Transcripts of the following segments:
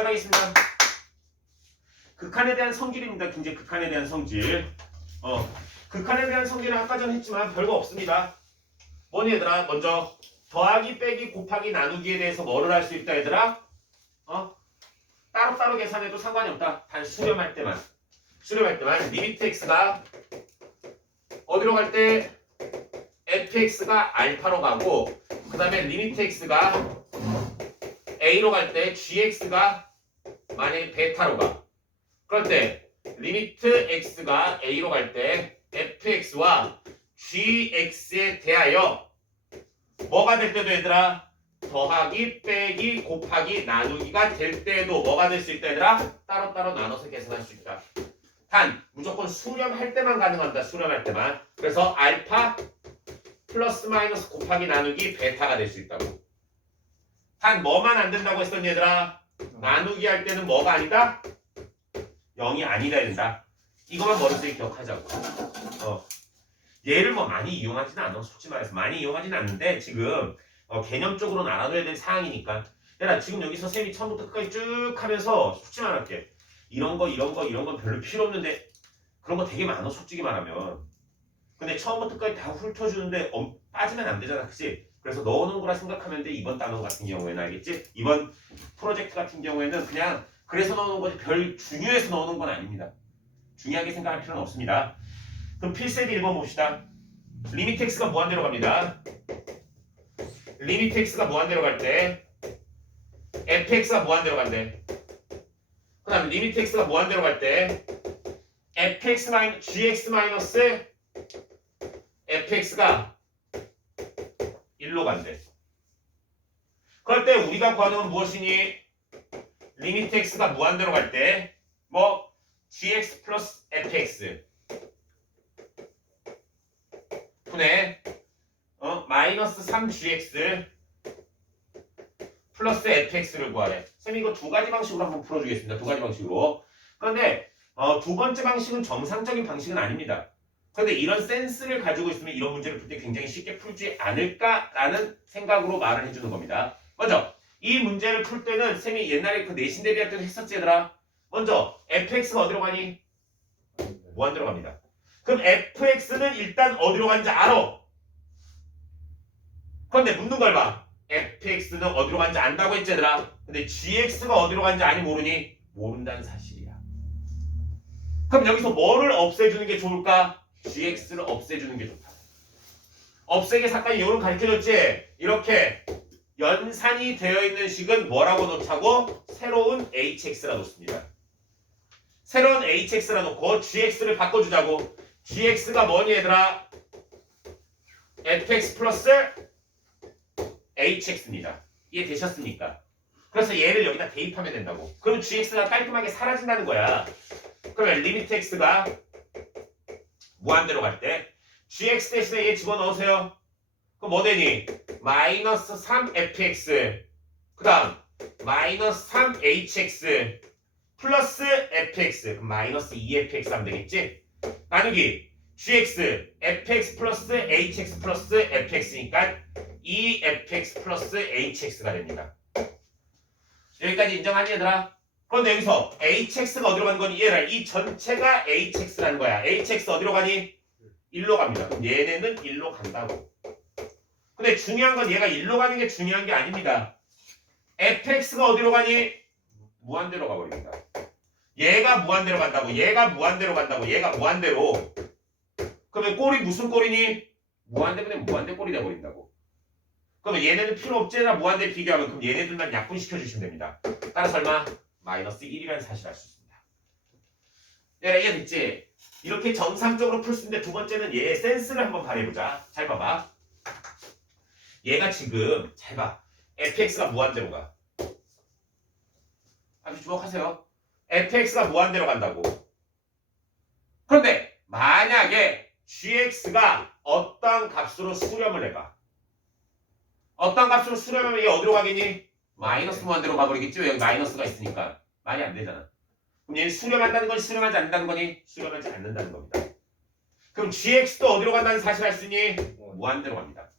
시작하겠습니다. 극한에 대한 성질입니다. 굉장히 극한에 대한 성질. 극한에 대한 성질은 아까 전 했지만 별거 없습니다. 뭐니 얘들아? 먼저 더하기 빼기 곱하기 나누기에 대해서 뭐를 할 수 있다 얘들아? 따로따로 계산해도 상관이 없다. 단 수렴할 때만. 수렴할 때만 리미트 x가 어디로 갈 때 fx가 알파로 가고 그 다음에 리미트 x가 a로 갈 때 gx가 만약에 베타로 가. 그럴 때 리미트 x가 a로 갈 때 fx와 gx에 대하여 뭐가 될 때도 얘들아 더하기 빼기 곱하기 나누기가 될 때도 뭐가 될 수 있다 얘들아 따로따로 나눠서 계산할 수 있다. 단 무조건 수렴할 때만 가능합니다. 수렴할 때만. 그래서 알파 플러스 마이너스 곱하기 나누기 베타가 될 수 있다고. 단 뭐만 안 된다고 했던 얘들아 나누기 할 때는 뭐가 아니다? 0이 아니다 된다. 이것만 머릿속에 기억하자고. 얘를 뭐 많이 이용하지는 않아. 솔직히 말해서 많이 이용하지는 않는데 지금 개념적으로는 알아둬야 될 사항이니까. 얘들아 지금 여기서 쌤이 처음부터 끝까지 쭉 하면서 솔직히 말할게. 이런 건 별로 필요 없는데 그런 거 되게 많아 솔직히 말하면. 근데 처음부터 끝까지 다 훑어주는데 빠지면 안 되잖아. 그치? 그래서 넣어놓은 거라 생각하면 돼. 이번 단원 같은 경우에는 알겠지? 이번 프로젝트 같은 경우에는 그냥 그래서 넣어놓은 거지 별 중요해서 넣어놓은 건 아닙니다. 중요하게 생각할 필요는 없습니다. 그럼 필세비 1번 봅시다. 리미트 x가 무한대로 갑니다. 리미트 x가 무한대로 갈 때 fx가 무한대로 간대. 그 다음에 리미트 x가 무한대로 갈 때 gx 마이너스 fx가 1로 간대. 그럴 때 우리가 구하는 건 무엇이니? 리미트 x가 무한대로 갈 때 뭐 gx 플러스 fx 분의 마이너스 3gx 플러스 fx를 구하래. 쌤이 이거 두 가지 방식으로 한번 풀어주겠습니다. 두 가지 방식으로. 그런데 두 번째 방식은 정상적인 방식은 아닙니다. 그런데 이런 센스를 가지고 있으면 이런 문제를 풀 때 굉장히 쉽게 풀지 않을까라는 생각으로 말을 해주는 겁니다. 먼저 이 문제를 풀 때는 쌤이 옛날에 그 내신 대비할 때도 했었지 얘들아. 먼저 fx가 어디로 가니? 무한대로 갑니다. 그럼 fx는 일단 어디로 가는지 알아. 그런데 묻는 걸 봐. fx는 어디로 가는지 안다고 했지 얘들아. 근데 gx가 어디로 가는지 아니 모르니? 모른다는 사실이야. 그럼 여기서 뭐를 없애주는 게 좋을까? gx를 없애주는 게 좋다. 없애기 삭감이 요런 가르쳐줬지? 이렇게 연산이 되어 있는 식은 뭐라고 놓자고? 새로운 hx라 놓습니다. 새로운 hx라 놓고 gx를 바꿔주자고. gx가 뭐니 얘들아? fx 플러스 hx입니다. 이해되셨습니까? 그래서 얘를 여기다 대입하면 된다고. 그러면 gx가 깔끔하게 사라진다는 거야. 그러면 리미트 x가 무한대로 갈 때 gx 대신에 얘 집어넣으세요. 그럼 뭐 되니? 마이너스 3fx 그 다음 마이너스 3hx 플러스 fx 그럼 마이너스 2fx 하면 되겠지? 나누기 gx fx 플러스 hx 플러스 fx니까 2fx 플러스 hx가 됩니다. 여기까지 인정하니 얘들아? 그런데 여기서 hx가 어디로 가는 거니? 얘들아 이 전체가 hx라는 거야. hx 어디로 가니? 1로 갑니다. 그럼 얘네는 1로 간다고. 근데 중요한 건 얘가 1로 가는 게 중요한 게 아닙니다. fx가 어디로 가니? 무한대로 가버립니다. 얘가 무한대로 간다고. 얘가 무한대로 간다고. 얘가 무한대로. 그러면 꼴이 무슨 꼴이니? 무한대분의 무한대 꼴이 돼버린다고. 그러면 얘네는 필요 없잖아. 무한대 비교하면. 그럼 얘네들만 약분시켜주시면 됩니다. 따라서 얼마? 마이너스 1이라는 사실을 알 수 있습니다. 얘가 이해됐지? 이렇게 정상적으로 풀 수 있는데 두 번째는 얘의 센스를 한번 발휘해보자. 잘 봐봐. 얘가 지금 잘 봐. fx가 무한대로 가. 아주 주목하세요. fx가 무한대로 간다고. 그런데 만약에 gx가 어떤 값으로 수렴을 해봐. 어떤 값으로 수렴하면 얘 어디로 가겠니? 마이너스 무한대로 가버리겠지. 왜 여기 마이너스가 있으니까. 말이 안 되잖아. 그럼 얘는 수렴한다는 거니 수렴하지 않는다는 거니? 수렴하지 않는다는 겁니다. 그럼 gx도 어디로 간다는 사실을 알 수 있니? 무한대로 갑니다.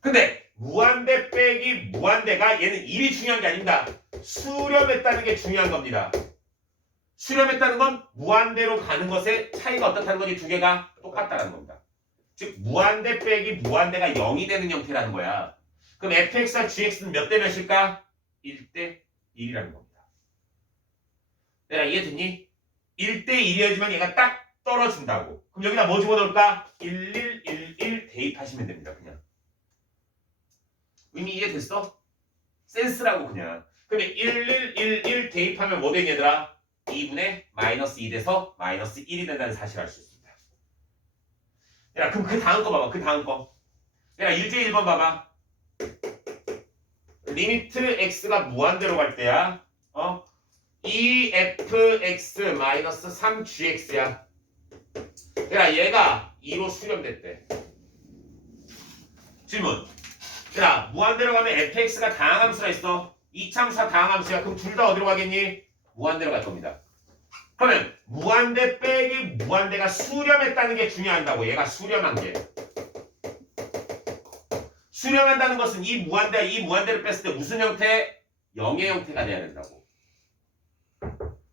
근데 무한대 빼기 무한대가 얘는 1이 중요한 게 아닙니다. 수렴했다는 게 중요한 겁니다. 수렴했다는 건 무한대로 가는 것의 차이가 어떻다는 거지 두 개가 똑같다는 겁니다. 즉 무한대 빼기 무한대가 0이 되는 형태라는 거야. 그럼 fx와 gx는 몇 대 몇일까? 1대 1이라는 겁니다. 내가 이해됐니? 1대 1이어야지만 얘가 딱 떨어진다고. 그럼 여기다 뭐 집어넣을까? 1111 대입하시면 됩니다. 그냥. 의미 이해됐어? 센스라고 그냥. 그러면 1111 대입하면 뭐 되니 얘들아? 2분의 마이너스 2 돼서 마이너스 1이 된다는 사실을 알 수 있습니다. 야, 그럼 그 다음 거 봐봐. 그 다음 거. 야, 유제 1번 봐봐. 리미트 x가 무한대로 갈 때야. 2fx 3gx야. 야, 얘가 2로 수렴됐대. 질문. 야, 무한대로 가면 fx가 다항함수가 있어. 이차함수가 다항함수야. 그럼 둘 다 어디로 가겠니? 무한대로 갈 겁니다. 그러면 무한대 빼기 무한대가 수렴했다는 게 중요한다고. 얘가 수렴한 게. 수렴한다는 것은 이 무한대를 뺐을 때 무슨 형태? 0의 형태가 돼야 된다고.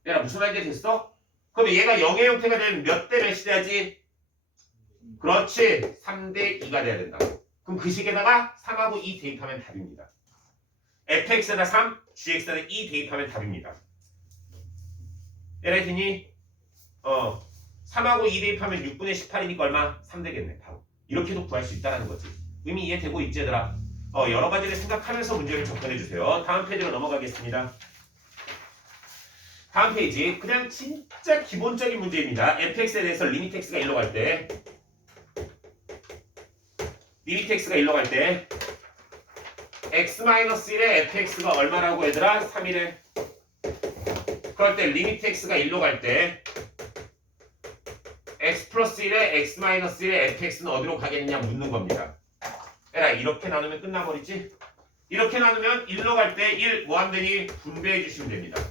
얘가 무슨 말인지 됐어? 그러면 얘가 0의 형태가 되면 몇 대 몇이 돼야지? 그렇지. 3대 2가 돼야 된다고. 그럼 그 식에다가 3하고 2 대입하면 답입니다. fx에다 3, gx에다 2 대입하면 답입니다. 얘라했더니 3하고 2 대입하면 6분의 18이니까 얼마? 3 되겠네. 바로. 이렇게도 구할 수 있다는 거지. 의미 이해되고 있지 얘들아? 여러 가지를 생각하면서 문제를 접근해주세요. 다음 페이지로 넘어가겠습니다. 다음 페이지. 그냥 진짜 기본적인 문제입니다. fx에 대해서 리미트 x가 1로 갈 때 x-1에 fx가 얼마라고 얘들아? 3이래. 그럴 때 리미트 x가 1로 갈 때 x 플러스 1에 x-1에 fx는 어디로 가겠냐 묻는 겁니다. 에라 이렇게 나누면 끝나버리지? 이렇게 나누면 1로 갈 때 1 뭐 하면 되니? 분배해 주시면 됩니다.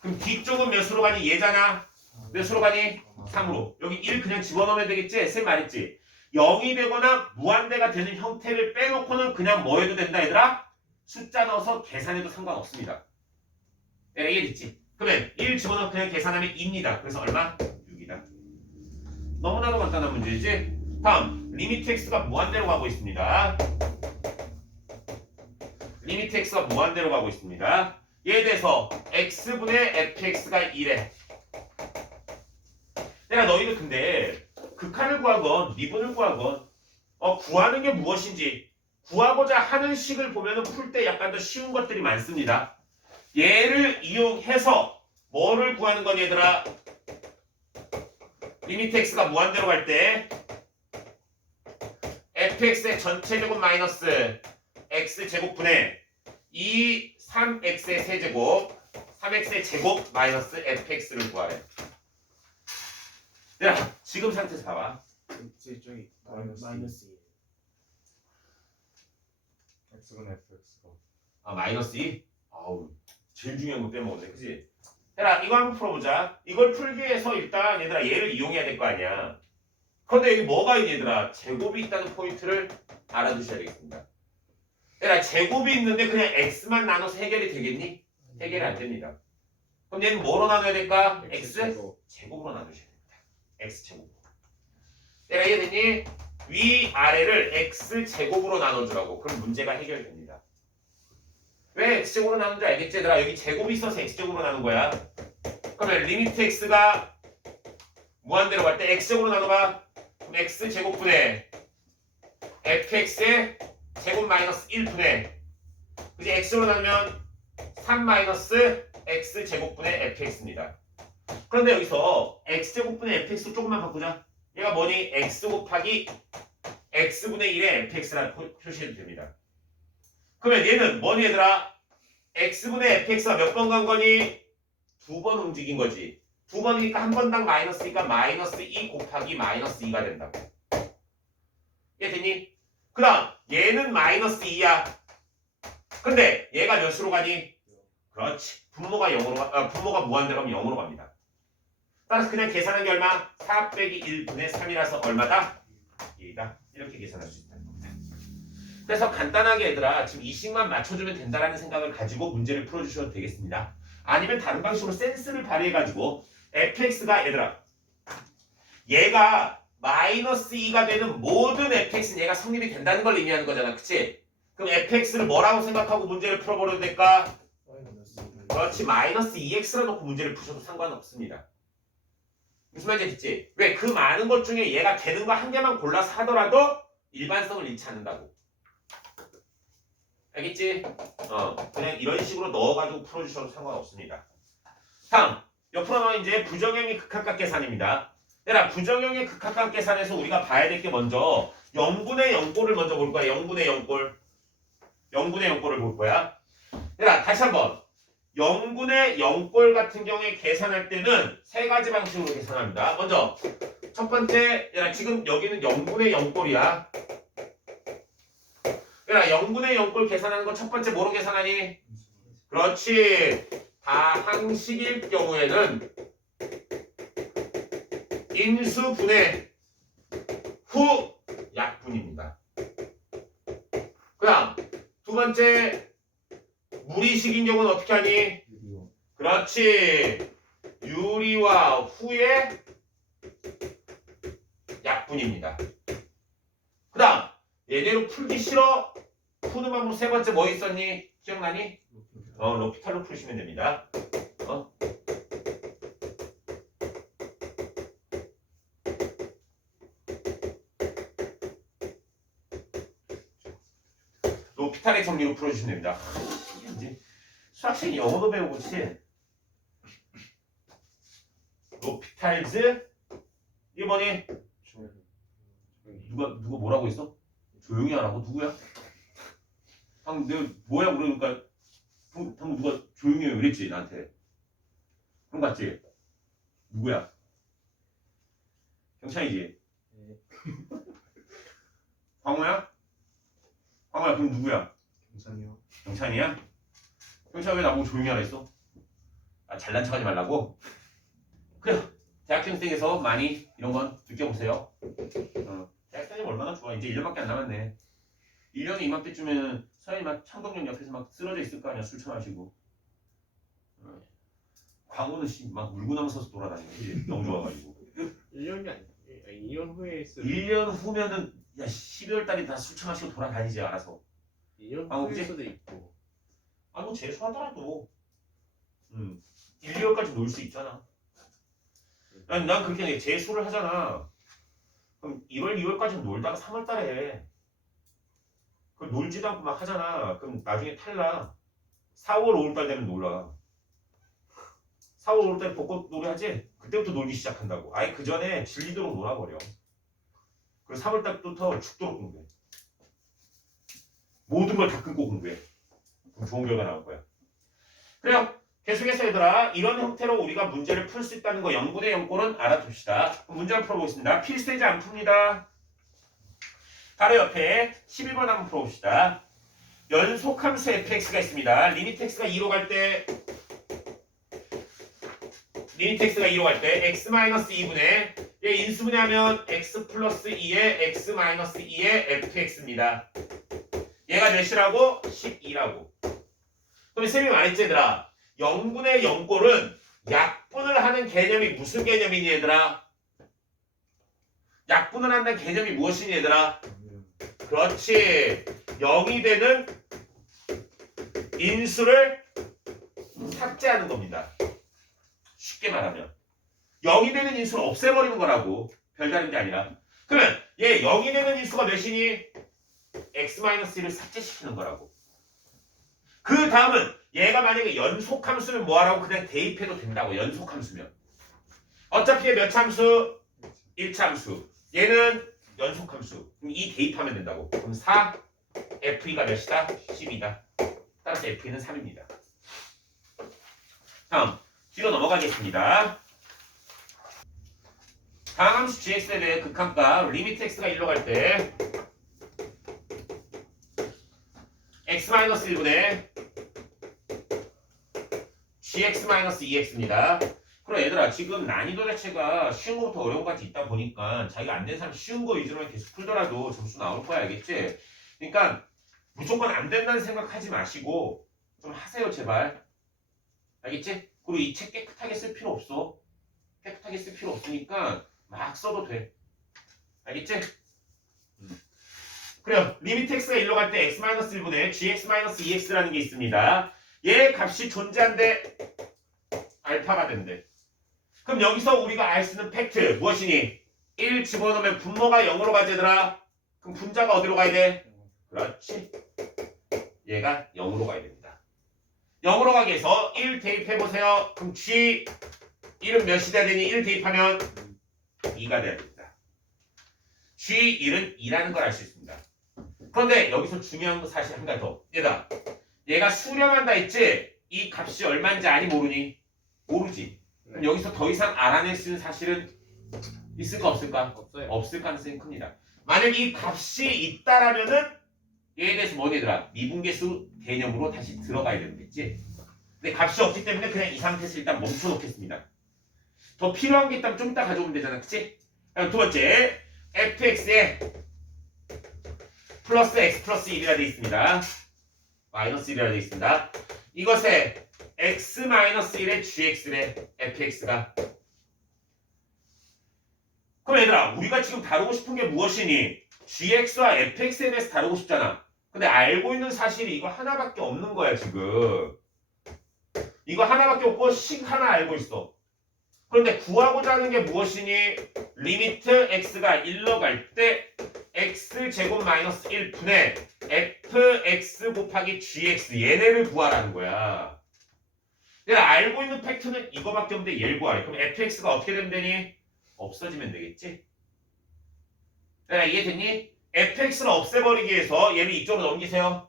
그럼 뒤쪽은 몇으로 가니? 얘잖아. 몇으로 가니? 3으로. 여기 1 그냥 집어넣으면 되겠지? 쌤 말했지? 0이 되거나 무한대가 되는 형태를 빼놓고는 그냥 뭐 해도 된다 얘들아? 숫자 넣어서 계산해도 상관없습니다. 에라 이해됐지? 그러면 1 집어넣고 그냥 계산하면 2입니다. 그래서 얼마? 6이다. 너무나도 간단한 문제이지? 다음 리미트 x가 무한대로 가고 있습니다. 리미트 x가 무한대로 가고 있습니다. 얘에 대해서 x분의 fx가 1에 내가 너희들 근데 극한을 구하건 미분을 구하건 구하는 게 무엇인지 구하고자 하는 식을 보면 풀 때 약간 더 쉬운 것들이 많습니다. 얘를 이용해서 뭐를 구하는 거니 얘들아? 리미트 x가 무한대로 갈 때 fx의 전체제곱 마이너스 x제곱분의 3x의 세제곱 3x의 제곱 마이너스 fx를 구하래. 야 지금 상태에서 봐봐. 저기 마이너스 2 x분의 fx가 마이너스 2? 아우 제일 중요한 거 빼먹었네 그치? 얘들아 이거 한번 풀어보자. 이걸 풀기 위해서 일단 얘들아 얘를 이용해야 될 거 아니야. 그런데 여기 뭐가 있니 얘들아? 제곱이 있다는 포인트를 알아두셔야 되겠습니다. 얘들아 제곱이 있는데 그냥 x만 나눠서 해결이 되겠니? 해결이 안 됩니다. 그럼 얘는 뭐로 나눠야 될까? x? 제곱으로 나누셔야 됩니다. x제곱. 얘들아 이해됐니? 위아래를 x제곱으로 나눠주라고. 그럼 문제가 해결됩니다. 왜 x제곱으로 나누는 줄 알겠지 얘들아? 여기 제곱이 있어서 x제곱으로 나눈 거야. 그러면 리미트 x가 무한대로 갈 때 x제곱으로 나눠봐. 그럼 x제곱분의 fx의 제곱 마이너스 1분의 그지? x로 나누면 3 마이너스 x제곱분의 fx입니다. 그런데 여기서 x제곱분의 fx로 조금만 바꾸자. 얘가 뭐니? x 곱하기 x분의 1의 fx라고 표시해도 됩니다. 그러면 얘는 뭐니 얘들아? x분의 fx가 몇 번 간 거니? 2번 움직인 거지. 2번이니까 한 번당 마이너스니까 마이너스 2 곱하기 마이너스 2가 된다고. 이해됐니? 그 다음 얘는 마이너스 2야. 근데 얘가 몇으로 가니? 그렇지. 분모가 무한대로 가면 0으로 갑니다. 따라서 그냥 계산한 게 얼마? 4 빼기 1분의 3이라서 얼마다? 1이다. 이렇게 계산할 수 있다는 겁니다. 그래서 간단하게 얘들아 지금 이 식만 맞춰주면 된다라는 생각을 가지고 문제를 풀어주셔도 되겠습니다. 아니면 다른 방식으로 센스를 발휘해가지고 fx가 얘들아 얘가 마이너스 2가 되는 모든 fx는 얘가 성립이 된다는 걸 의미하는 거잖아. 그치? 그럼 fx를 뭐라고 생각하고 문제를 풀어버려도 될까? 그렇지. 마이너스 2x로 놓고 문제를 푸셔도 상관없습니다. 무슨 말인지 알겠지? 왜? 그 많은 것 중에 얘가 되는 거 한 개만 골라서 하더라도 일반성을 잃지 않는다고. 알겠지? 그냥 이런 식으로 넣어가지고 풀어주셔도 상관없습니다. 다음, 옆으로 나와 이제 부정형의 극한값 계산입니다. 얘들아, 부정형의 극한값 계산에서 우리가 봐야 될 게 먼저 0분의 0꼴을 먼저 볼 거야. 0분의 0꼴. 0분의 0꼴을 볼 거야. 얘들아, 다시 한번. 0분의 0꼴 같은 경우에 계산할 때는 세 가지 방식으로 계산합니다. 먼저, 첫 번째, 얘들아, 지금 여기는 0분의 0꼴이야. 얘들아, 0분의 0꼴 계산하는 거 첫 번째 뭐로 계산하니? 그렇지. 다항식일 경우에는 인수분해 후 약분입니다. 그 다음 두 번째 무리식인 경우는 어떻게 하니? 그렇지. 유리화 후의 약분입니다. 그 다음 얘대로 풀기 싫어? 푸는 방법 세 번째 뭐 있었니? 기억나니? 로피탈로 풀시면 됩니다. 로피탈의 정리로 풀어주시면 됩니다. 이제 수학생이 영어도 배우고 있지. 로피탈즈 이게 뭐니? 누가 뭐라고 했어? 조용히 하라고? 누구야? 방금 내가 뭐야 그러니까 방금 누가 조용히 해 그랬지 나한테. 그런 거 같지? 누구야? 경찬이지? 광호야? 광호야 그럼 누구야? 경찬이요. 경찬이야? 경찬이 왜 나보고 조용히 하라 했어? 잘난 척하지 말라고? 그래 대학생에서 많이 이런 건 느껴보세요. 대학생이 얼마나 좋아. 이제 1년밖에 안 남았네. 1년에 이맘때쯤에는 서현이 막 창동역 옆에서 막 쓰러져 있을 거 아니야. 술 처마시고. 광호는 막 물구나무 서서 돌아다니는 너무 좋아가지고. 1년이 아니야. 2년 후에 있을 1년 후면은 야 12월 달에 다 술 처마시고 돌아다니지 알아서. 2년 아, 후일 그치? 수도 있고. 뭐 재수하더라도 1, 2월까지 놀 수 있잖아. 난 그렇게 해. 재수를 하잖아. 그럼 1월, 2월까지 놀다가 3월 달에 그럼 놀지도 않고 막 하잖아. 그럼 나중에 탈락. 4월, 5월 달 되면 놀아. 4월, 5월 달에 벚꽃 놀이 하지? 그때부터 놀기 시작한다고. 아예 그 전에 질리도록 놀아버려. 그리고 3월 달부터 죽도록 공부해. 모든 걸 다 끊고 공부해. 그럼 좋은 결과 나올 거야. 그래요. 계속해서 얘들아 이런 형태로 우리가 문제를 풀 수 있다는 거 0분의 0꼴은 알아둡시다. 문제를 풀어보겠습니다. 필수이지 안 풉니다. 바로 옆에 11번 한번 풀어봅시다. 연속함수 fx가 있습니다. 리미트 x가 2로 갈 때 x-2분의 얘 인수분해하면 x 플러스 2에 x 마이너스 2의 fx입니다. 얘가 몇이라고? 12라고. 그럼 쌤이 말했지 얘들아 0분의 0꼴은 약분을 하는 개념이 무슨 개념이니 얘들아? 약분을 한다는 개념이 무엇이니 얘들아? 그렇지. 0이 되는 인수를 삭제하는 겁니다. 쉽게 말하면 0이 되는 인수를 없애버리는 거라고. 별다른 게 아니라. 그러면 얘 0이 되는 인수가 몇이니? x-1을 삭제시키는 거라고. 그 다음은 얘가 만약에 연속함수면 뭐하라고 그냥 대입해도 된다고. 연속함수면 어차피 얘 몇 참수? 1참수. 얘는 연속함수. 그럼 2 대입하면 된다고. 그럼 4 F2가 몇이다? 10이다. 따라서 F2는 3입니다. 다음 뒤로 넘어가겠습니다. 다음 함수 gx에 대해 극한값 리미트 x가 1로 갈 때 x-1분의 gx-2x입니다. 그럼 얘들아 지금 난이도 자체가 쉬운 거부터 어려운 거까지 있다 보니까 자기가 안 된 사람 쉬운 거 위주로만 계속 풀더라도 점수 나올 거야. 알겠지? 그러니까 무조건 안 된다는 생각하지 마시고 좀 하세요 제발. 알겠지? 그리고 이 책 깨끗하게 쓸 필요 없어. 깨끗하게 쓸 필요 없으니까 막 써도 돼. 알겠지? 그럼 리미트 x가 1로 갈 때 x-1분의 gx-2x라는 게 있습니다. 얘 값이 존재한데 알파가 된대. 그럼 여기서 우리가 알 수 있는 팩트 무엇이니? 1 집어넣으면 분모가 0으로 가지더라. 그럼 분자가 어디로 가야 돼? 그렇지. 얘가 0으로 가야 됩니다. 0으로 가기 위해서 1 대입해보세요. 그럼 g 1은 몇이 돼야 되니? 1 대입하면 2가 돼야 됩니다. g1은 2라는 걸 알 수 있습니다. 그런데 여기서 중요한 거 사실 한 가지 더. 얘가 수렴한다 했지? 이 값이 얼마인지 아니 모르니? 모르지. 그럼 여기서 더 이상 알아낼 수 있는 사실은 있을까 없을까? 없어요. 없을 가능성이 큽니다. 만약 이 값이 있다라면은 얘에 대해서 뭐니 얘들아? 미분계수 개념으로 다시 들어가야 되겠지? 근데 값이 없기 때문에 그냥 이 상태에서 일단 멈춰 놓겠습니다. 더 필요한 게 있다면 좀 이따 가져오면 되잖아. 그치? 그럼 두 번째 fx에 플러스 x 플러스 1이라 되어 있습니다. 마이너스 1이라 되어 있습니다. 이것에 x 마이너스 1에 gx래 fx가. 그럼 얘들아 우리가 지금 다루고 싶은 게 무엇이니? gx와 fx에 대해서 다루고 싶잖아. 근데 알고 있는 사실이 이거 하나밖에 없는 거야 지금. 이거 하나밖에 없고 식 하나 알고 있어. 그런데 구하고자 하는 게 무엇이니? 리미트 x가 1로 갈 때 x제곱 마이너스 1분의 fx 곱하기 gx 얘네를 구하라는 거야. 내가 알고 있는 팩트는 이거밖에 없는데 얘를 구하래. 그럼 fx가 어떻게 되면 되니? 없어지면 되겠지? 내가 이해됐니? fx를 없애버리기 위해서 얘를 이쪽으로 넘기세요.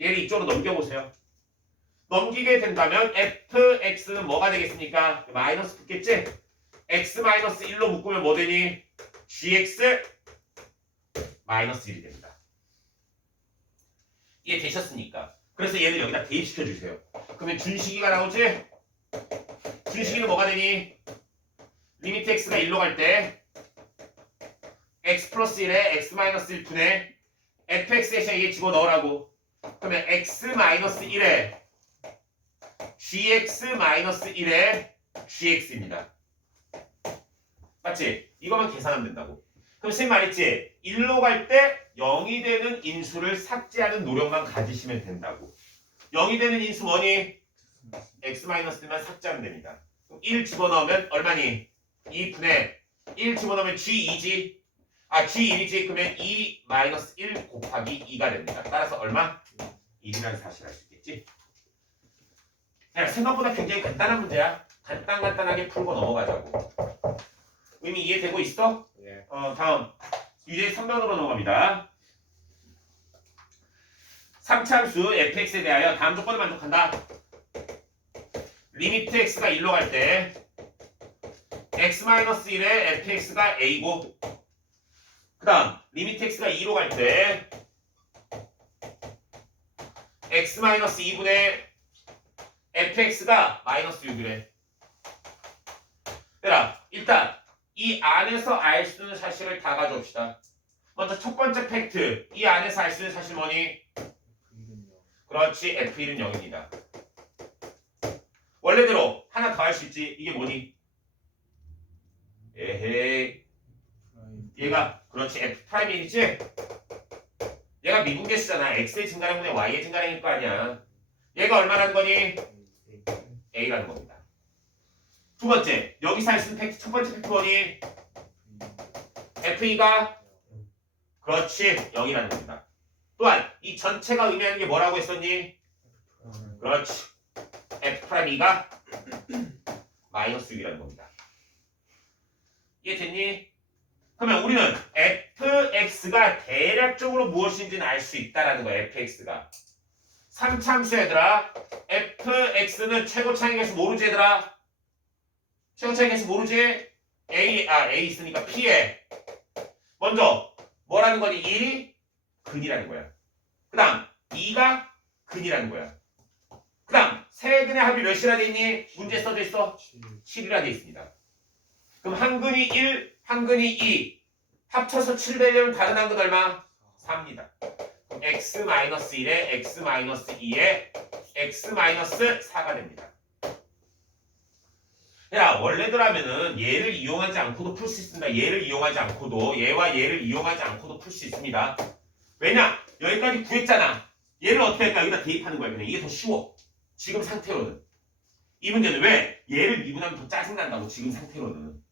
얘를 이쪽으로 넘겨보세요. 넘기게 된다면 fx는 뭐가 되겠습니까? 마이너스 붙겠지? x 마이너스 1로 묶으면 뭐 되니? gx 마이너스 1이 됩니다. 이해되셨습니까? 그래서 얘를 여기다 대입시켜 주세요. 그러면 준식이가 나오지? 준식이는 뭐가 되니? 리미트 x가 1로 갈 때 x 플러스 1에 x 마이너스 1분의 fx 대신에 얘 집어넣으라고. 그러면 x 마이너스 1에 gx 마이너스 1에 gx입니다. 맞지? 이거만 계산하면 된다고. 그럼 선생님 말했지? 1로 갈 때 0이 되는 인수를 삭제하는 노력만 가지시면 된다고. 0이 되는 인수 뭐니? x-1만 삭제하면 됩니다. 그럼 1 집어넣으면 얼마니? 2분의 1 집어넣으면 g2지? g1이지? 그러면 2-1 곱하기 2가 됩니다. 따라서 얼마? 1이라는 사실을 알 수 있겠지? 야, 생각보다 굉장히 간단한 문제야. 간단하게 풀고 넘어가자고. 의미 이해되고 있어? 네. 다음 유제 3번으로 넘어갑니다. 3차함수 fx에 대하여 다음 조건을 만족한다. 리미트 x가 1로 갈 때 x-1에 fx가 a고, 그 다음 리미트 x가 2로 갈 때 x-2분의 fx가 마이너스 6이래. 얘들아 일단 이 안에서 알 수 있는 사실을 다 가져옵시다. 먼저 첫 번째 팩트. 이 안에서 알 수 있는 사실 뭐니? 그렇지. f1은 0입니다. 원래대로 하나 더 할 수 있지. 이게 뭐니? 에헤이. 얘가 그렇지. f'1이지? 얘가 미분계수잖아. x의 증가량분의 y의 증가량일 거 아니야. 얘가 얼마라는 거니? a라는 겁니다. 두 번째, 여기서 할 수 있는 팩트, 첫 번째 팩트 뭐니? f2가 그렇지 0이라는 겁니다. 또한 이 전체가 의미하는 게 뭐라고 했었니? 그렇지 f'2가 마이너스 6이라는 겁니다. 이해됐니? 그러면 우리는 fx가 대략적으로 무엇인지는 알 수 있다라는 거야. fx가 3참수 얘들아. fx는 최고 차이계수 모르지 얘들아? 최고 차이계수 모르지? a 있으니까 p에 먼저 뭐라는 거니? 1이 근이라는 거야. 그 다음 2가 근이라는 거야. 그 다음 세근의 합이 몇이라 돼 있니? 문제 써져 있어? 7이라 돼 있습니다. 그럼 한 근이 1, 한 근이 2 합쳐서 7 되려면 다른 한 근 얼마? 4입니다. x-1에 x-2에 x-4가 됩니다. 야, 원래대로라면은 얘를 이용하지 않고도 풀 수 있습니다. 얘를 이용하지 않고도, 얘와 얘를 이용하지 않고도 풀 수 있습니다. 왜냐? 여기까지 구했잖아. 얘를 어떻게 할까? 여기다 대입하는 거야. 그냥 이게 더 쉬워. 지금 상태로는. 이 문제는 왜? 얘를 미분하면 더 짜증난다고, 지금 상태로는.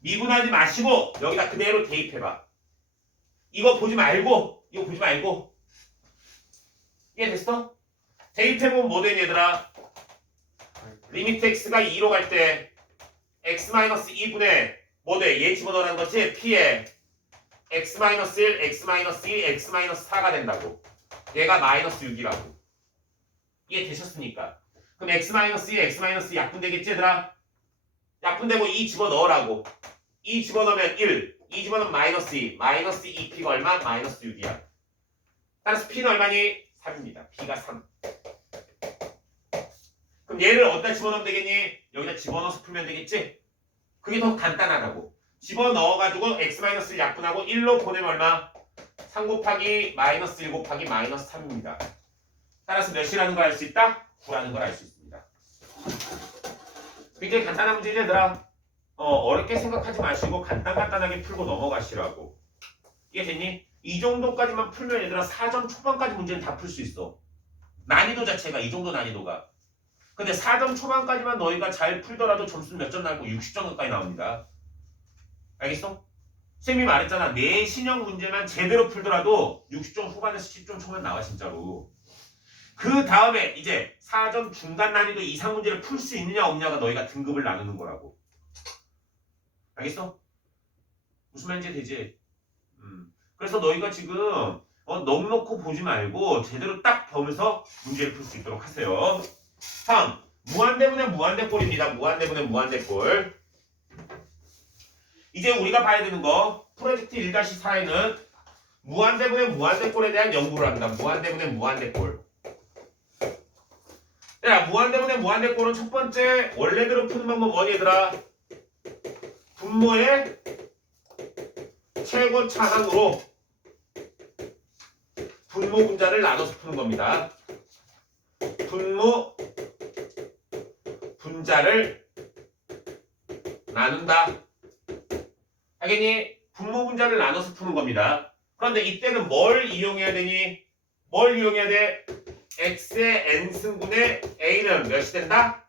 미분하지 마시고 여기다 그대로 대입해봐. 이거 보지 말고, 이거 보지 말고. 이해됐어? 대입해보면 뭐 되니 얘들아? 리미트 x가 2로 갈 때 x-2분의 뭐 돼? 얘 집어넣으라는 거지? p에 x-1, x-2, x-4가 된다고. 얘가 마이너스 6이라고. 이해되셨습니까? 그럼 x-2, x-2 약분되겠지 얘들아? 약분되고 2 집어넣으라고. 2 집어넣으면 1, 2 집어넣으면 마이너스 2, 마이너스 2p가 얼마? 마이너스 6이야. 따라서 p는 얼마니? 3입니다. p가 3. 그럼 얘를 어디다 집어넣으면 되겠니? 여기다 집어넣어서 풀면 되겠지? 그게 더 간단하다고. 집어넣어가지고 x-를 약분하고 1로 보내면 얼마? 3 곱하기 마이너스 1 곱하기 마이너스 3입니다. 따라서 몇이라는 걸 알 수 있다? 9라는 걸 알 수 있습니다. 굉장히 간단한 문제지 얘들아. 어렵게 생각하지 마시고 간단하게 풀고 넘어가시라고. 이해됐니? 이 정도까지만 풀면 얘들아 4점 초반까지 문제는 다 풀 수 있어. 난이도 자체가 이 정도 난이도가. 근데 4점 초반까지만 너희가 잘 풀더라도 점수는 몇 점 나고 60점 가까이 나옵니다. 알겠어? 쌤이 말했잖아. 내신형 문제만 제대로 풀더라도 60점 후반에서 10점 초반 나와 진짜로. 그 다음에 이제 4점 중간 난이도 이상 문제를 풀 수 있느냐 없느냐가 너희가 등급을 나누는 거라고. 알겠어? 무슨 말인지 되지? 그래서 너희가 지금 넉넉히 보지 말고 제대로 딱 보면서 문제를 풀 수 있도록 하세요. 다음 무한대분의 무한대꼴입니다. 무한대분의 무한대꼴. 이제 우리가 봐야 되는 거 프로젝트 1-4에는 무한대분의 무한대꼴에 대한 연구를 합니다. 무한대분의 무한대꼴. 야, 무한대분의 무한대꼴은 첫 번째 원래대로 푸는 방법 뭐니 얘들아? 분모의 최고 차항으로 분모 분자를 나눠서 푸는 겁니다. 분모 분자를 나눈다. 알겠니? 분모 분자를 나눠서 푸는 겁니다. 그런데 이때는 뭘 이용해야 되니? 뭘 이용해야 돼? x의 n승분의 a는 몇이 된다?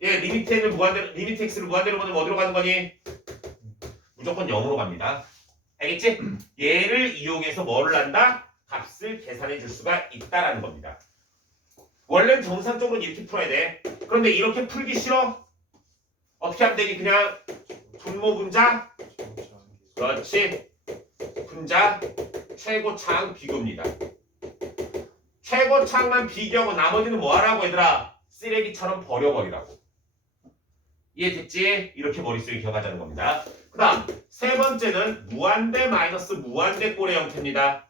예, 리미트 x를 무한대로 보내면 어디로 가는 거니? 무조건 0으로 갑니다. 알겠지? 얘를 이용해서 뭐를 한다? 값을 계산해 줄 수가 있다라는 겁니다. 원래는 정상적으로 이렇게 풀어야 돼. 그런데 이렇게 풀기 싫어? 어떻게 하면 되니? 그냥 분모 분자, 그렇지, 분자 최고차항 비교입니다. 최고차항만 비교하고 나머지는 뭐 하라고 얘들아? 쓰레기처럼 버려버리라고. 이해됐지? 이렇게 머릿속에 기억하자는 겁니다. 그 다음 세 번째는 무한대 마이너스 무한대꼴의 형태입니다.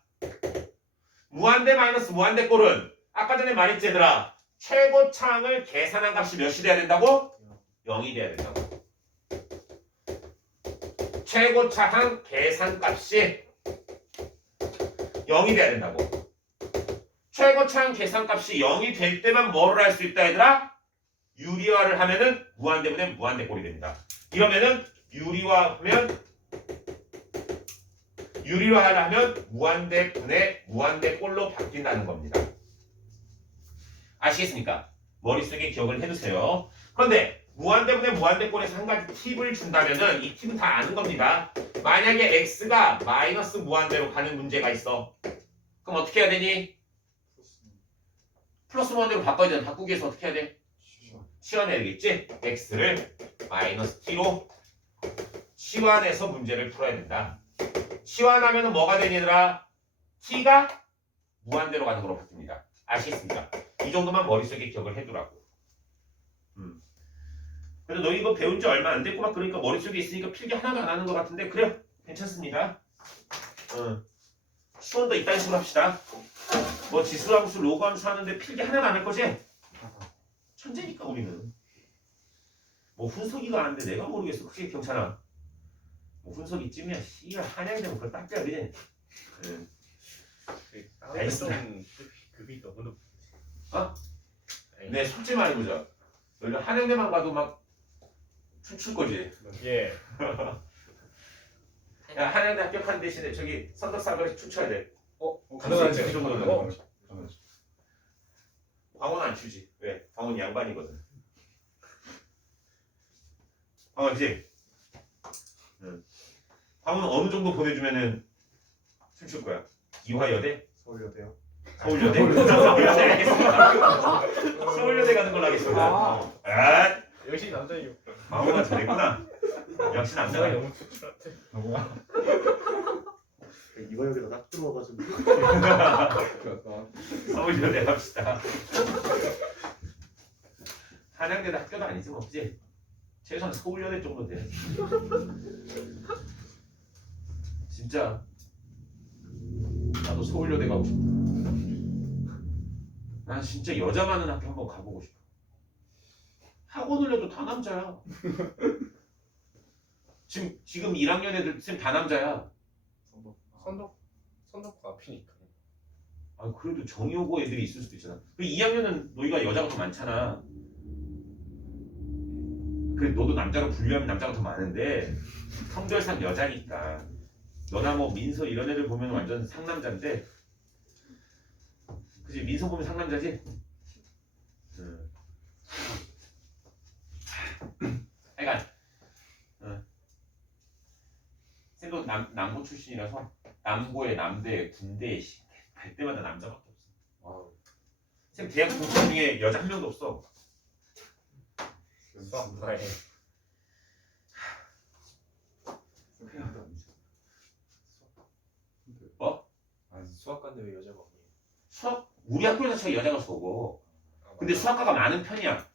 무한대 마이너스 무한대꼴은 아까 전에 말했지 얘들아, 최고차항을 계산한 값이 몇이 돼야 된다고? 0이 돼야 된다고. 최고차항 계산값이 0이 돼야 된다고. 최고차항 계산값이 0이 될 때만 뭐를 할 수 있다 얘들아? 유리화를 하면은 무한대분의 무한대꼴이 됩니다. 이러면은 유리화를 하면 무한대분의 무한대꼴로 바뀐다는 겁니다. 아시겠습니까? 머릿속에 기억을 해두세요. 그런데 무한대분의 무한대꼴에서 한 가지 팁을 준다면은 이 팁은 다 아는 겁니다. 만약에 x가 마이너스 무한대로 가는 문제가 있어. 그럼 어떻게 해야 되니? 플러스 무한대로 바꿔야 되는. 바꾸기 위해서 어떻게 해야 돼? 치환해야 되겠지? x를 마이너스 t로 치환해서 문제를 풀어야 된다. 치환하면 뭐가 되니 얘들아? t가 무한대로 가는 걸로 바뀝니다. 아시겠습니까? 이 정도만 머릿속에 기억을 해두라고. 그래도 너 이거 배운 지 얼마 안 됐고 막 그러니까 머릿속에 있으니까 필기 하나도 안 하는 것 같은데 그래요. 괜찮습니다. 수원도 이딴 식으로 합시다. 뭐 지수함수, 로그함수 하는데 필기 하나도 안 할 거지? 천재니까 우리는. 뭐 훈석이가 하는데 내가 모르겠어. 그게 경찰아. 뭐 훈석이 찜이야. 씨가 한양이 되면 그걸 딱 빼야 돼. 좀 급이 너무 높. 어? 아니, 네, 솔직히 말해보자. 너희 한양대만 가도 막 춤출 거지. 예. 야, 한양대 합격하는 대신에 저기 선덕사거리 춤춰야 돼. 가능하죠. 그 정도는. 가능하죠. 광호는 안 추지. 왜? 광호는 양반이거든. 광호지? 응. 광호는 어느 정도 보내주면은 춤출 거야. 이화여대? 서울여대요. 서울여대? 서울여대 알겠습니다. 서울여대 가는 걸로 하겠습니다. 아, 역시 남자예요. 광호가 잘했구나. 역시 남자가 남자가. 너무 추출한데. 누구야? 이화여기다 딱 들어와가지고 서울여대 합시다. 한양대는 학교도 아니지 뭐, 그지? 최소한 서울여대 정도 돼. 진짜 나도 서울여대 가고 싶다. 난 진짜 여자 많은 학교 한번 가보고 싶어. 학원을 해도 다 남자야. 지금 1학년 애들 쌤 다 남자야. 선덕 앞이니까. 아 그래도 정의호고 애들이 있을 수도 있잖아. 그 2학년은 너희가 여자가 더 많잖아. 그래 너도 남자로 분류하면 남자가 더 많은데 성별상 여자니까. 너나 뭐 민서 이런 애들 보면 완전 상남자인데, 그지? 민서 보면 상남자지? 그러니까 쌤도 남고 출신이라서 남고에 남대에 군대에 갈 때마다 남자밖에 없어. 쌤 대학 동창 중에 여자 한 명도 없어. 수학과에. 뭐? 아니 수학과인데 왜 여자가 없니? 수학 우리 학교 자체가 여자가 적어. 근데 수학과가 많은 편이야.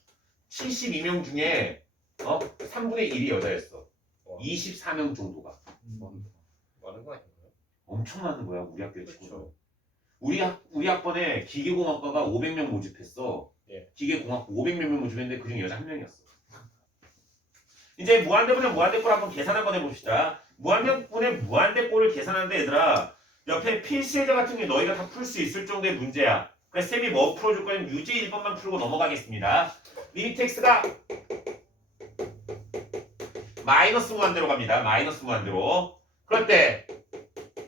72명 중에 3분의 1이 여자였어. 24명 정도가. 많은 거 아닌가요? 엄청 많은 거야 우리 학교에 그렇죠. 치고는. 우리 학번에 기계공학과가 500명 모집했어. 예. 기계공학과 500명 모집했는데 그중에 여자 한 명이었어. 이제 무한대분의 무한대꼴 한번 계산 한번 해봅시다. 무한대분의 무한대꼴을 계산하는데 얘들아, 옆에 필수예제 같은 게 너희가 다 풀 수 있을 정도의 문제야. 그래서 쌤이 뭐 풀어줄 거냐면 유제 1번만 풀고 넘어가겠습니다. 리미트 x가 마이너스 무한대로 갑니다. 마이너스 무한대로. 그럴 때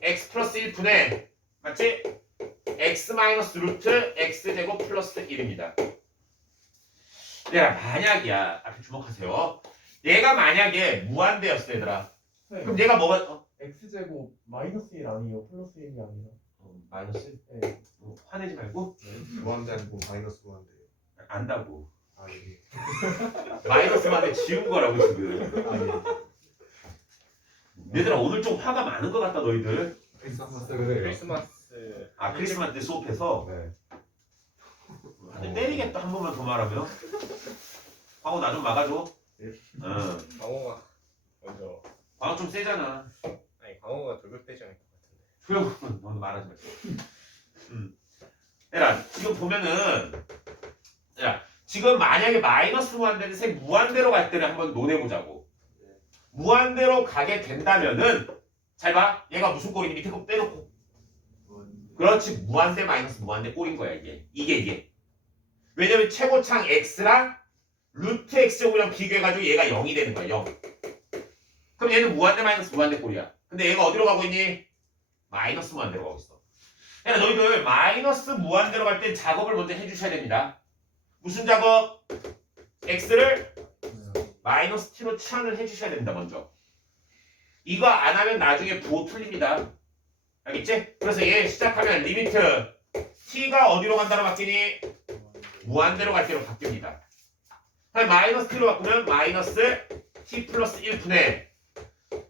x 플러스 1분의 맞지? x 마이너스 루트 x제곱 플러스 1입니다. 얘들아 만약이야. 앞에 주목하세요. 얘가 만약에 무한대였어 얘들아. 그럼 얘가 뭐가 x제곱 마이너스 1 아니에요? 플러스 1이 아니라. 마이너스? 네. 화내지 말고 무한대 아니고 마이너스 무한대예요. 안다고. 아 예. 마이너스만에 지운 거라고 지금. 아 예. 얘들아 오늘 좀 화가 많은 것 같다 너희들. 크리스마스 그래요. 크리스마스. 아 크리스마스 때 수업해서 네. 아니, 때리겠다 한 번만 더 말하면. 광호 나 좀 막아줘. 예. 광호가 먼저. 광호 좀 세잖아. 아니 광호가 돌격되지 않을 것 같은데. 조용. 너도 말하지 말고. 얘들아 지금 보면은 야 지금 만약에 마이너스 무한대인데 생 무한대로 갈 때를 한번 논해보자고. 무한대로 가게 된다면은 잘 봐. 얘가 무슨 꼴이니 밑에 거 빼놓고. 그렇지 무한대 마이너스 무한대 꼴인 거야 이게. 왜냐면 최고창 x랑 루트 x제곱이랑 비교해가지고 얘가 0이 되는 거야 0. 그럼 얘는 무한대 마이너스 무한대 꼴이야. 근데 얘가 어디로 가고 있니? 마이너스 무한대로 가고 있어. 그러니까 너희들 마이너스 무한대로 갈 때 작업을 먼저 해주셔야 됩니다. 무슨 작업? x를 마이너스 t로 치환을 해주셔야 됩니다 먼저. 이거 안 하면 나중에 부호 틀립니다. 알겠지? 그래서 얘 시작하면 리미트 t가 어디로 간다로 바뀌니? 무한대로 갈 때로 바뀝니다. 마이너스 t로 바꾸면 마이너스 t 플러스 1분의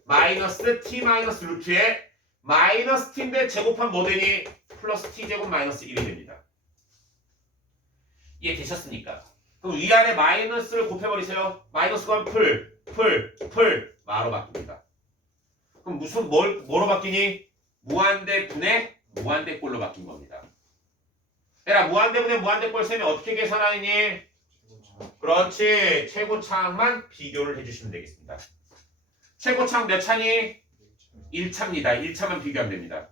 마이너스 t 마이너스 루트에 마이너스 t인데 제곱하면 뭐 되니? 플러스 t 제곱 마이너스 1이 됩니다. 이해되셨습니까? 그럼 위아래 마이너스를 곱해버리세요. 마이너스 건 풀 마로 바뀝니다. 그럼 뭐로 바뀌니? 무한대 분의 무한대 꼴로 바뀐 겁니다. 얘들아 무한대 분의 무한대 꼴 셈이 어떻게 계산하니? 그렇지. 최고차항만 비교를 해주시면 되겠습니다. 최고차항 몇 차니? 1차입니다. 1차만 비교하면 됩니다.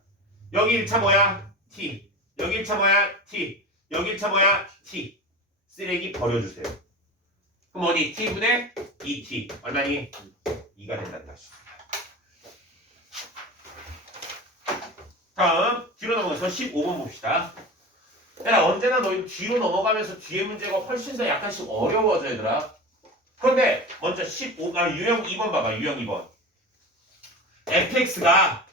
여기 1차 뭐야? t. 여기 1차 뭐야? t. 여기 1차 뭐야? t. 쓰레기 버려주세요. 그럼 어디? t분의 2t. 얼마니? 2가 된다는 것이죠. 다음 뒤로 넘어가서 15번 봅시다. 얘들아 언제나 너희 뒤로 넘어가면서 뒤에 문제가 훨씬 더 약간씩 어려워져 얘들아. 그런데 먼저 유형 2번 봐봐. 유형 2번. fx가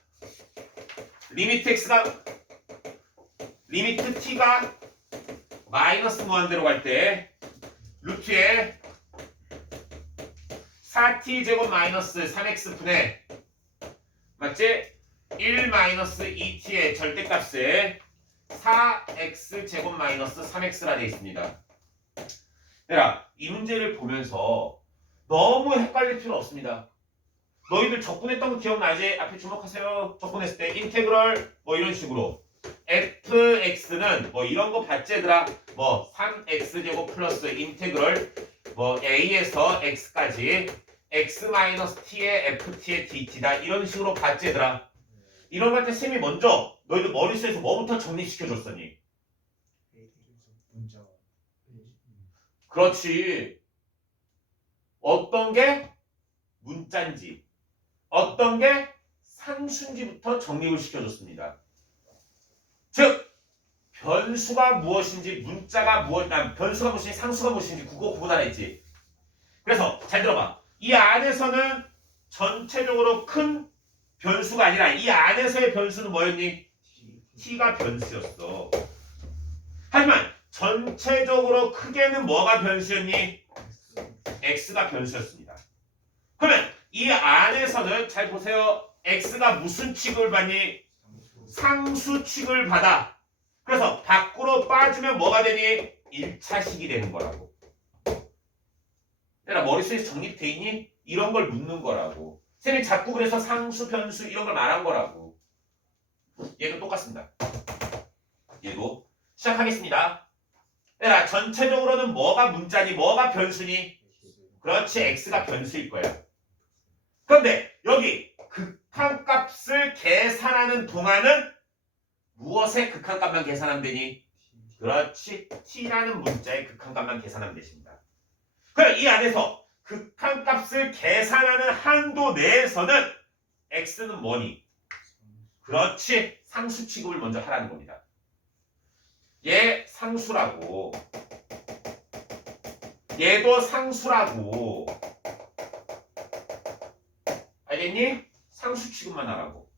리미트 t가 마이너스 무한대로 갈 때 루트에 4t 제곱 마이너스 3x 분의 맞지? 1 마이너스 2t의 절대값에 4x 제곱 마이너스 3x라 되어 있습니다. 얘들아 이 문제를 보면서 너무 헷갈릴 필요 없습니다. 너희들 적분했던 거 기억나지? 앞에 주목하세요. 적분했을 때 인테그럴 뭐 이런 식으로 fx는 뭐 이런 거 봤지 얘들아? 뭐 3x 제곱 플러스 인테그럴 뭐 a에서 x까지 x-t의 ft의 dt다 이런 식으로 봤지 얘들아? 이런 거 할 때 쌤이 먼저 너희들 머릿속에서 뭐부터 정리시켜줬었니? 문자. 그렇지. 어떤 게 문자인지 어떤 게 상수인지부터 정립을 시켜줬습니다. 즉 변수가 무엇인지 문자가 변수가 무엇인지 상수가 무엇인지 그거 구분하랬지. 그래서 잘 들어봐. 이 안에서는 전체적으로 큰 변수가 아니라 이 안에서의 변수는 뭐였니? t가 변수였어. 하지만 전체적으로 크게는 뭐가 변수였니? x가 변수였습니다. 그러면 이 안에서는 잘 보세요. x가 무슨 취급을 받니? 상수 취급을 받아. 그래서 밖으로 빠지면 뭐가 되니? 1차식이 되는 거라고. 내가 머릿속에 정립돼 있니? 이런 걸 묻는 거라고. 쌤이 자꾸 그래서 상수, 변수 이런 걸 말한 거라고. 얘도 똑같습니다. 얘도 시작하겠습니다. 얘들아 전체적으로는 뭐가 문자니? 뭐가 변수니? 그렇지 x가 변수일 거야. 그런데 여기 극한값을 계산하는 동안은 무엇의 극한값만 계산하면 되니? 그렇지 t라는 문자의 극한값만 계산하면 되십니다. 그럼 이 안에서 극한값을 계산하는 한도 내에서는 x는 뭐니? 그렇지 상수 취급을 먼저 하라는 겁니다. 얘 상수라고 얘도 상수라고 알겠니? 상수 취급만 하라고.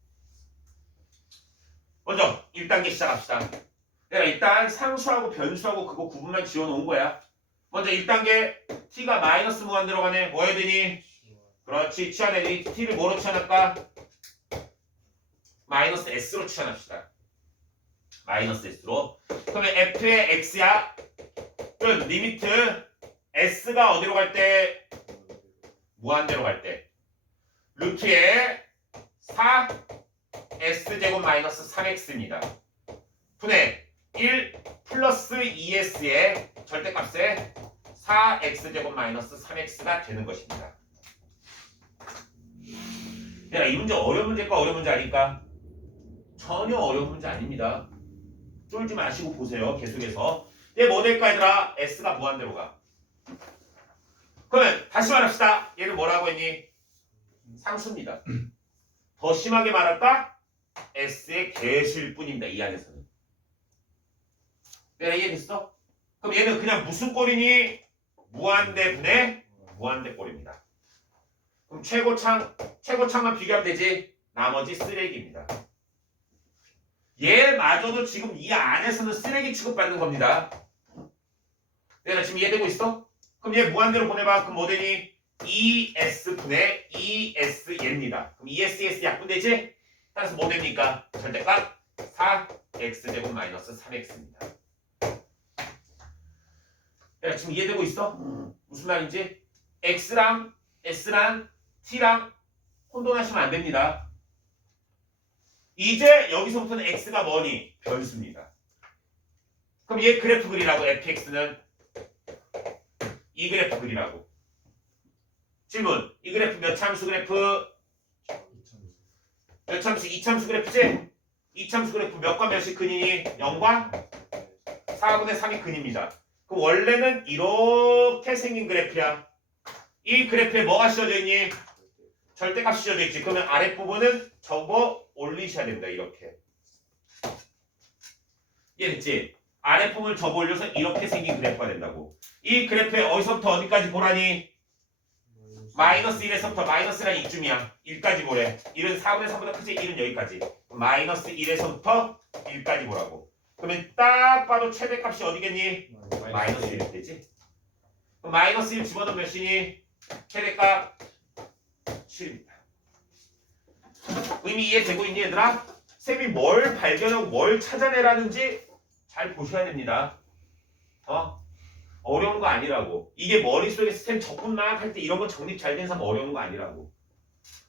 먼저 1단계 시작합시다. 내가 일단 상수하고 변수하고 그거 구분만 지어놓은 거야. 먼저 1단계 t가 마이너스 무한대로 가네. 뭐 해야 되니? 그렇지 치환해야 되니? t를 뭐로 치환할까? 마이너스 s로 치환합시다. 마이너스 s로. 그러면 f의 x야. 그럼 리미트 s가 어디로 갈 때? 무한대로 갈 때. 루트에 4s제곱 마이너스 3x입니다. 분의 1 플러스 2s의 절대값에 4x제곱 마이너스 3x가 되는 것입니다. 야, 이 문제 어려운 문제일까 어려운 문제 아닐까? 전혀 어려운 문제 아닙니다. 쫄지 마시고 보세요. 계속해서. 얘 뭐 될까 얘들아? s가 무한대로 가. 그러면 다시 말합시다. 얘는 뭐라고 했니? 상수입니다. 더 심하게 말할까? s의 개수일 뿐입니다. 이 안에서는. 내가 이해됐어? 그럼 얘는 그냥 무슨 꼴이니? 무한대 분의 무한대 꼴입니다. 그럼 최고창만 비교하면 되지? 나머지 쓰레기입니다. 얘마저도 지금 이 안에서는 쓰레기 취급받는 겁니다. 내가 지금 이해되고 있어? 그럼 얘 무한대로 보내봐. 그럼 뭐 되니? 2s 분의 2s 얘입니다. 그럼 2s 약분되지? 따라서 뭐 됩니까? 절대값 4x제곱 마이너스 3x입니다. 내가 지금 이해되고 있어? 무슨 말인지? x랑 s랑 t랑 혼돈하시면 안 됩니다. 이제 여기서부터는 x가 뭐니? 변수입니다. 그럼 얘 그래프 그리라고. fx는 이 그래프 그리라고. 질문. 이 그래프 몇 참수 그래프? 몇 참수? 2참수 그래프지? 이참수 그래프 몇과 몇이 근이니? 0과 4분의 3이 근입니다. 그럼 원래는 이렇게 생긴 그래프야. 이 그래프에 뭐가 씌워져 있니? 절대값이 씌워져 있지. 그러면 아랫부분은 접어 올리셔야 됩니다. 이렇게. 이해됐지? 아랫부분을 접어 올려서 이렇게 생긴 그래프가 된다고. 이 그래프에 어디서부터 어디까지 보라니? 마이너스 1에서부터 마이너스란 이쯤이야. 1까지 보래. 1은 4분의 3보다 크지? 1은 여기까지. 마이너스 1에서부터 1까지 보라고. 그러면 딱 봐도 최대값이 어디겠니? 마이너스 1이 되지? 그럼 마이너스 1 집어넣으면 몇이니? 최대값 7입니다. 의미 이해되고 있니 얘들아? 쌤이 뭘 발견하고 뭘 찾아내라는지 잘 보셔야 됩니다. 어려운 거 아니라고. 이게 머릿속에 쌤 적분 막 할 때 이런 거 정립 잘 된 사람 어려운 거 아니라고.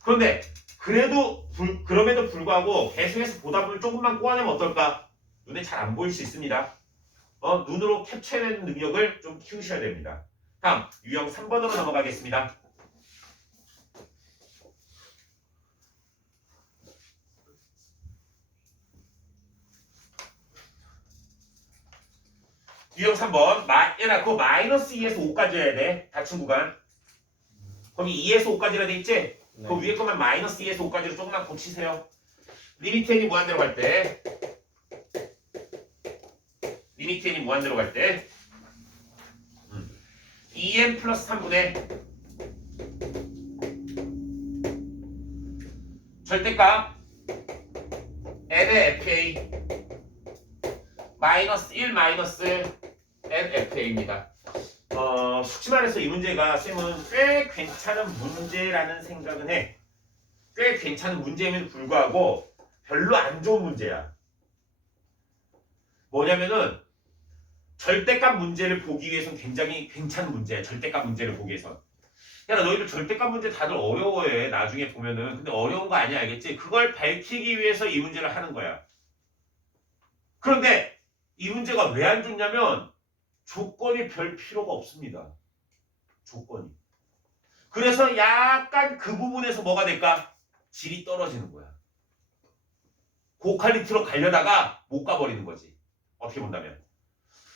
그런데 그럼에도 불구하고 계속해서 보다 보면 조금만 꼬아내면 어떨까? 눈에 잘 안 보일 수 있습니다. 눈으로 캡처해내는 능력을 좀 키우셔야 됩니다. 다음 유형 3번으로 넘어가겠습니다. 유형 3번 그 마이너스 2에서 5까지 해야 돼. 닫힌 구간. 거기 2에서 5까지라 돼 있지? 네. 그 위에 거만 마이너스 2에서 5까지로 조금만 고치세요. 리미트 n이 무한대로 갈 때 리미트 n이 무한대로 갈 때 2n 플러스 3분의 절대값 n의 fa 마이너스 1 마이너스 nfa입니다. 솔직히 말해서 이 문제가 쌤은 꽤 괜찮은 문제라는 생각은 해. 꽤 괜찮은 문제임에도 불구하고 별로 안 좋은 문제야. 뭐냐면은 절대값 문제를 보기 위해서는 굉장히 괜찮은 문제야. 절대값 문제를 보기 위해선. 야, 너희들 절대값 문제 다들 어려워해. 나중에 보면은. 근데 어려운 거 아니야, 알겠지? 그걸 밝히기 위해서 이 문제를 하는 거야. 그런데 이 문제가 왜 안 좋냐면 조건이 별 필요가 없습니다. 조건이. 그래서 약간 그 부분에서 뭐가 될까? 질이 떨어지는 거야. 고퀄리티로 가려다가 못 가버리는 거지. 어떻게 본다면.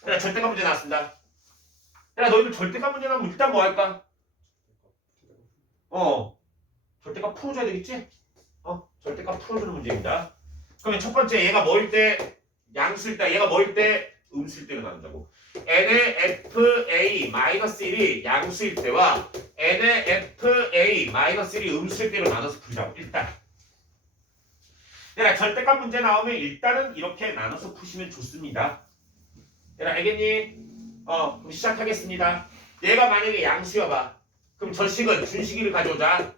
야, 절대값 문제 나왔습니다. 야, 너희들 절대값 문제 나오면 일단 뭐 할까? 절대값 풀어줘야 되겠지? 절대값 풀어주는 문제입니다. 그러면 첫 번째 얘가 뭐일 때 양수일 때, 얘가 뭐일 때 음수일 때로 나눈다고. n의 fa-1이 양수일 때와 n의 fa-1이 음수일 때로 나눠서 풀자고. 일단 얘들아, 절대값 문제 나오면 일단은 이렇게 나눠서 푸시면 좋습니다. 얘들아, 알겠니? 그럼 시작하겠습니다. 얘가 만약에 양수여봐. 그럼 저 식은 준식이를 가져오자.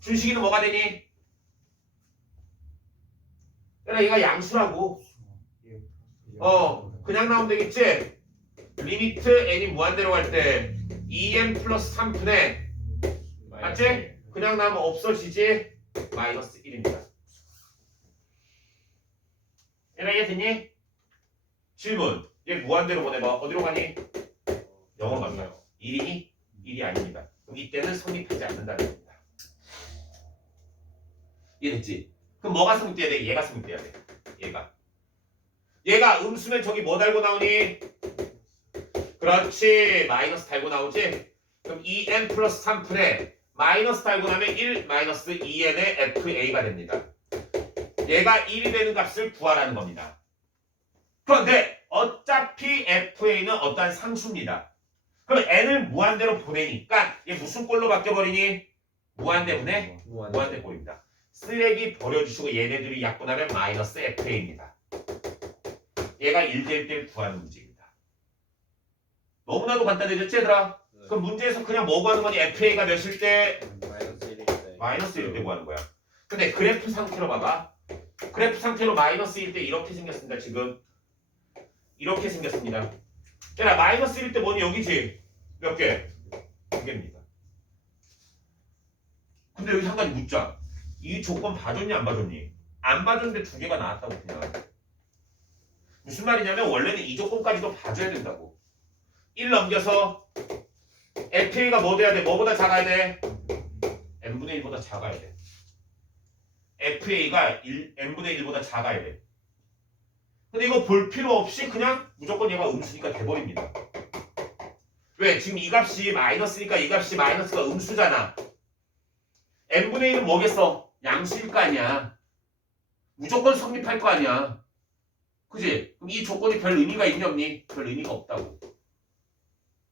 준식이는 뭐가 되니? 얘들아, 얘가 양수라고. 그냥 나오면 되겠지? 리미트 n이 무한대로 갈 때 2n 플러스 3분의 맞지? 그냥 나오면 없어지지? 마이너스 1입니다. 얘들아, 이해 됐니? 질문. 얘 무한대로 보내봐. 어디로 가니? 0으로 간다. 1이니? 1이 아닙니다. 그럼 이때는 성립하지 않는다는 겁니다. 이해됐지? 그럼 뭐가 성립돼야 돼? 얘가 성립돼야 돼. 얘가 음수면 저기 뭐 달고 나오니? 그렇지. 마이너스 달고 나오지? 그럼 2n 플러스 3분의 마이너스 달고 나면 1 마이너스 2n의 fa가 됩니다. 얘가 1이 되는 값을 구하라는 겁니다. 그런데 어차피 fa는 어떠한 상수입니다. 그럼 n을 무한대로 보내니까 얘 무슨 꼴로 바뀌어버리니? 무한대분의 무한대 꼴입니다. 쓰레기 버려주시고 얘네들이 약분하면 마이너스 fa입니다. 얘가 1될 때 구하는 문제입니다. 너무나도 간단해졌지 얘들아? 그럼 문제에서 그냥 뭐 구하는 거니? fa가 몇일 때? 마이너스 1일 때. 마이너스 1일 때 구하는 거야. 근데 그래프 상태로 봐봐. 그래프 상태로 마이너스 1일 때 이렇게 생겼습니다. 지금 이렇게 생겼습니다. 얘들아, 마이너스 1일 때 뭐니? 여기지? 몇 개? 2개입니다. 근데 여기 한 가지 묻자. 이 조건 봐줬니 안 봐줬니? 안 봐줬는데 2개가 나왔다고 그냥. 무슨 말이냐면 원래는 이 조건까지도 봐줘야 된다고. 1 넘겨서 FA가 뭐 돼야 돼? 뭐보다 작아야 돼? n분의 1보다 작아야 돼. FA가 n분의 1보다 작아야 돼. 근데 이거 볼 필요 없이 그냥 무조건 얘가 음수니까 돼버립니다. 왜? 지금 이 값이 마이너스니까 이 값이 마이너스가 음수잖아. n분의 1은 뭐겠어? 양수일 거 아니야. 무조건 성립할 거 아니야. 그지? 그럼 이 조건이 별 의미가 있니 없니? 별 의미가 없다고.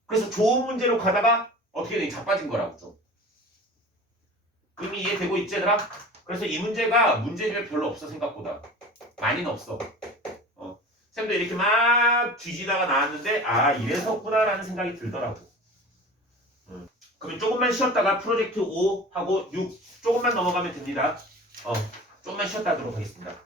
그래서 좋은 문제로 가다가 어떻게 되니? 자빠진 거라고 좀. 의미 이해되고 있지 얘들아? 그래서 이 문제가 문제집에 별로 없어 생각보다. 많이는 없어. 쌤도 이렇게 막 뒤지다가 나왔는데 아 이래서구나 라는 생각이 들더라고. 그러면 조금만 쉬었다가 프로젝트 5 하고 6 조금만 넘어가면 됩니다. 조금만 쉬었다 하도록 하겠습니다.